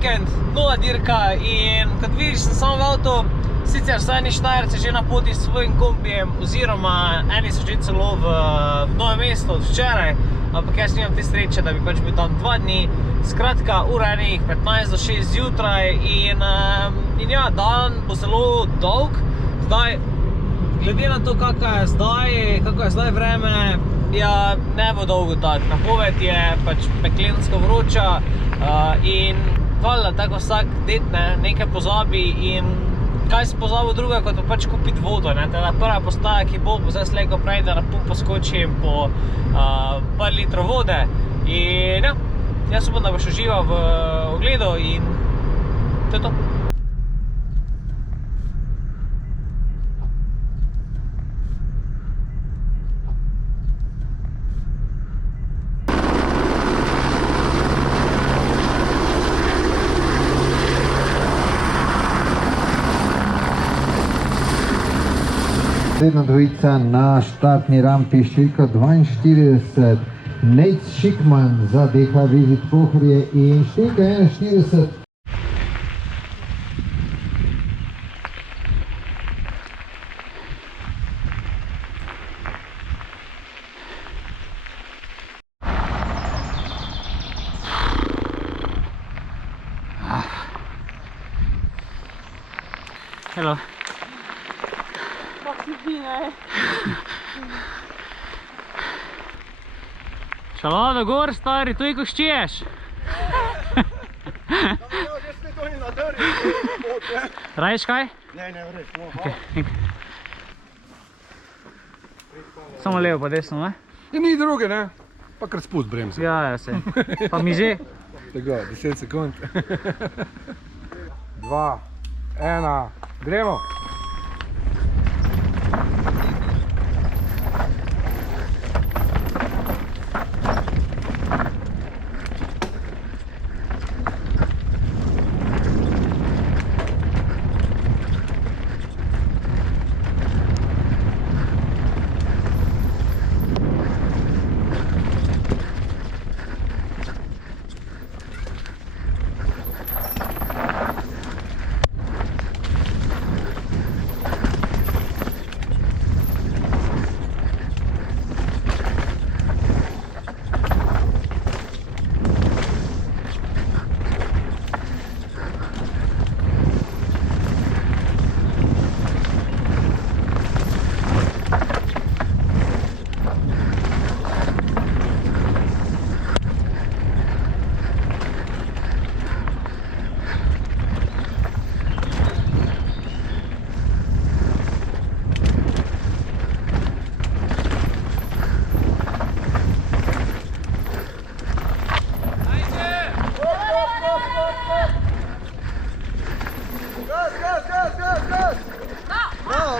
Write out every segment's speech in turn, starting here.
vikend, nova dirka in kot vidiš, sem samo v avtu, sicer so eni Štajerci že na poti s svojim kombijem oziroma eni so že celo v Novem mestu od včeraj, ampak jaz nimam te sreče, da bi pač bil tam 2 dni. Skratka, ura je 15 do 6 zjutraj in ja, dan bo zelo dolg. Zdaj, glede na to, kako je zdaj vreme, ja, ne bo dolgo tak. Napoved je pač peklensko vroča in valjda, tako vsak det nekaj pozabi in kaj si pozabil druga, kot pa pač kupiti vodo. Teda prva postaja, ki bo zdaj slejko prej, da na pumpo skočim po par litrov vode in ja, jaz upam, da boš užival v ogledu in to je to. Naslednja dvojica na štartni rampi številka 42, Nate Schickmann za DH Visit Pohorje in številka 41. Hello. Šalada gor, stari, tu je ko ščiješ. Raješ kaj? Ne, vreš, no. Samo levo pa desno, ne? In ni druge, ne? Pa kar spust bremze. Ja, se. Pa mi že. Tako, 10 sekund. 2, 1, gremo.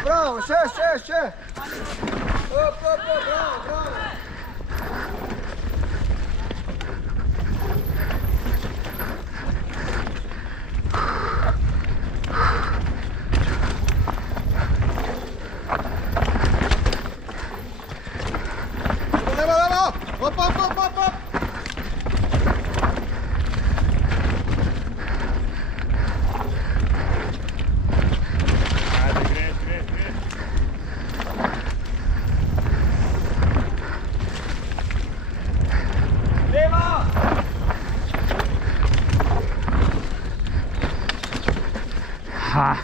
Bravo, še. Bravo. Hop. Ha.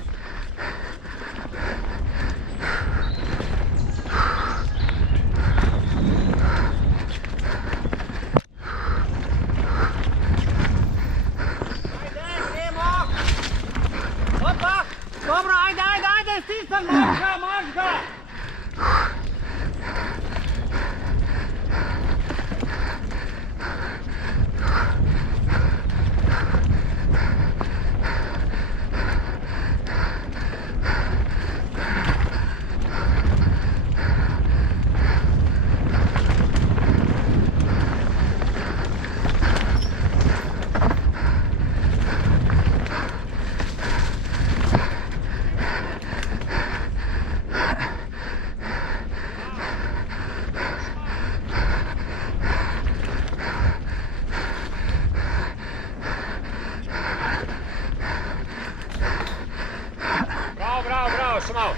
Dobro, ajde, stisam, marš ga! še malo.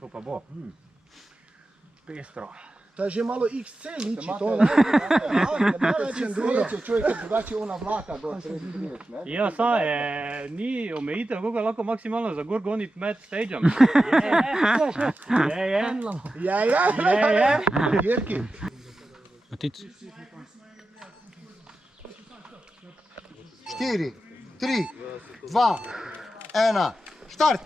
To pa bo. Pestro. To je že malo XC liči to, ne? Ne rečem drugo. Čuj, ker drugače ona vlaka gor, treba prilič, ne? Ja, saj, ni omejitev, koliko lahko maksimalno za gor goniti med stageom. Je. Jerki. Matic. 4, 3, 2, 1, štart!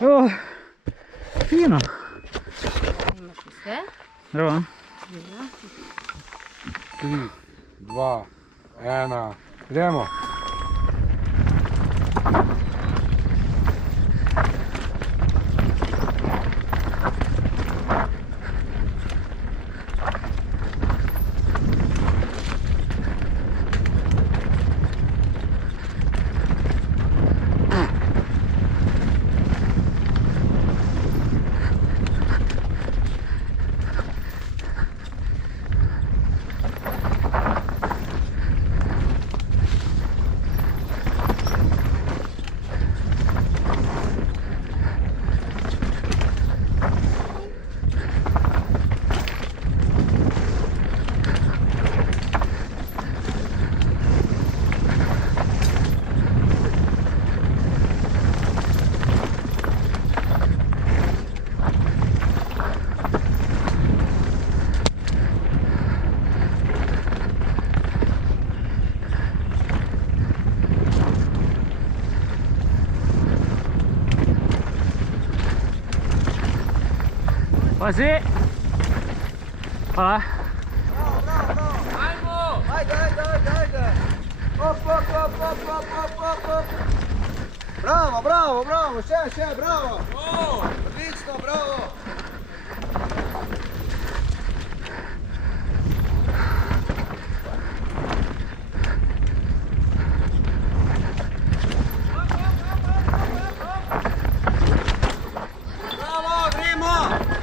Oh, fino. Evo. 3, 2, 1, gremo. Pazi! Hvala. Ajde, ajde, ajde, ajde. Op, op, op, op, op, op, op, op. Bravo, bravo, bravo, še, bravo. Odlično, bravo. Bravo, gremo.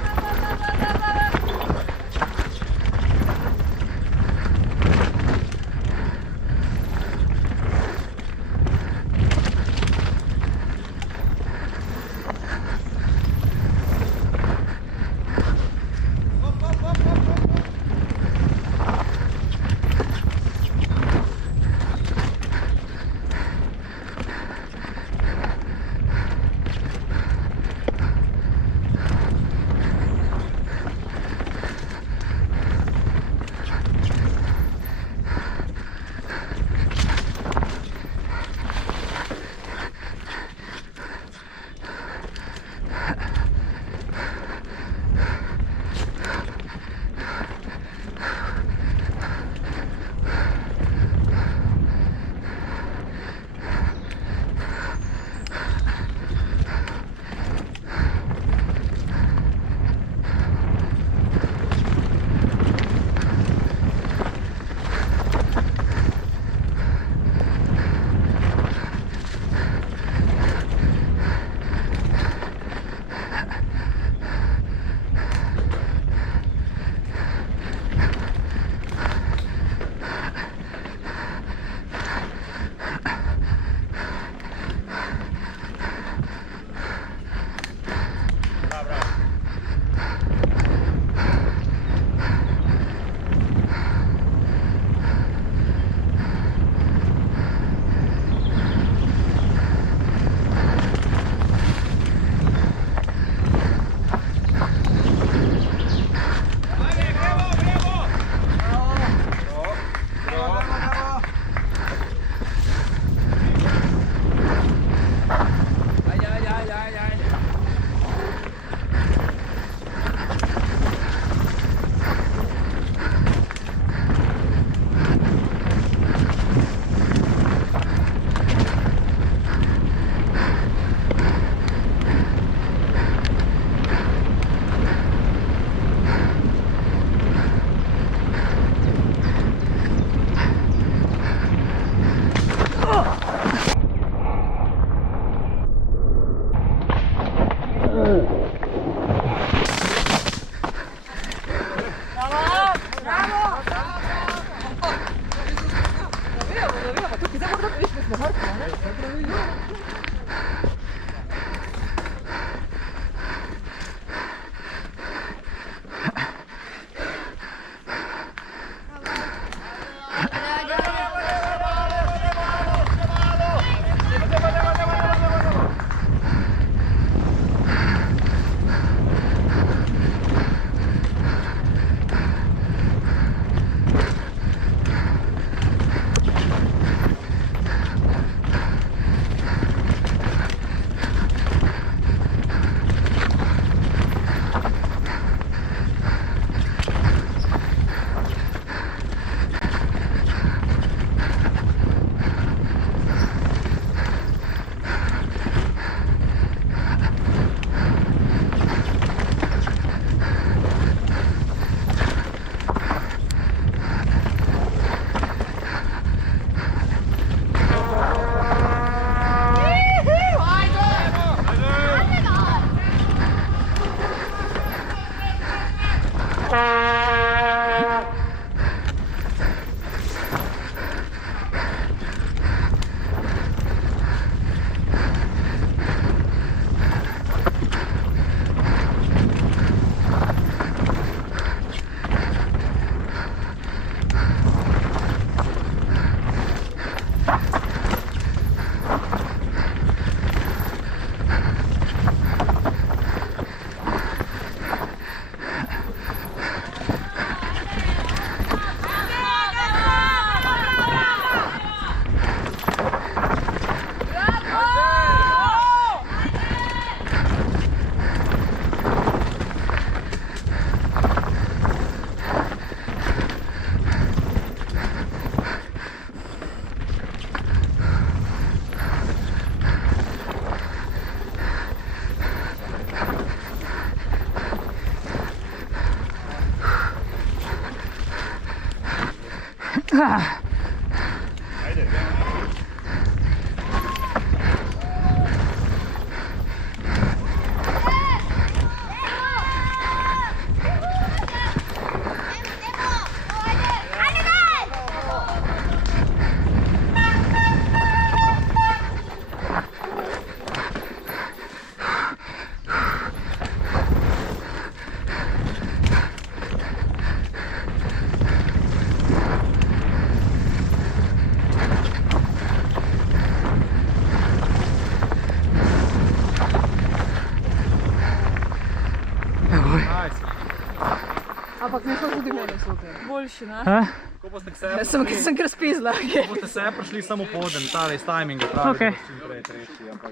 Ampak ne pa tudi meni super. Boljši, ne? Ko boste k sebi, Sem kar spizla. ko boste se prišli samo poden, tale s timinga pravi, Okej. da boste čim prej trešči, ampak...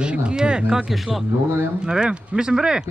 Šiki je, kak je šlo? Ne vem, mislim, vre.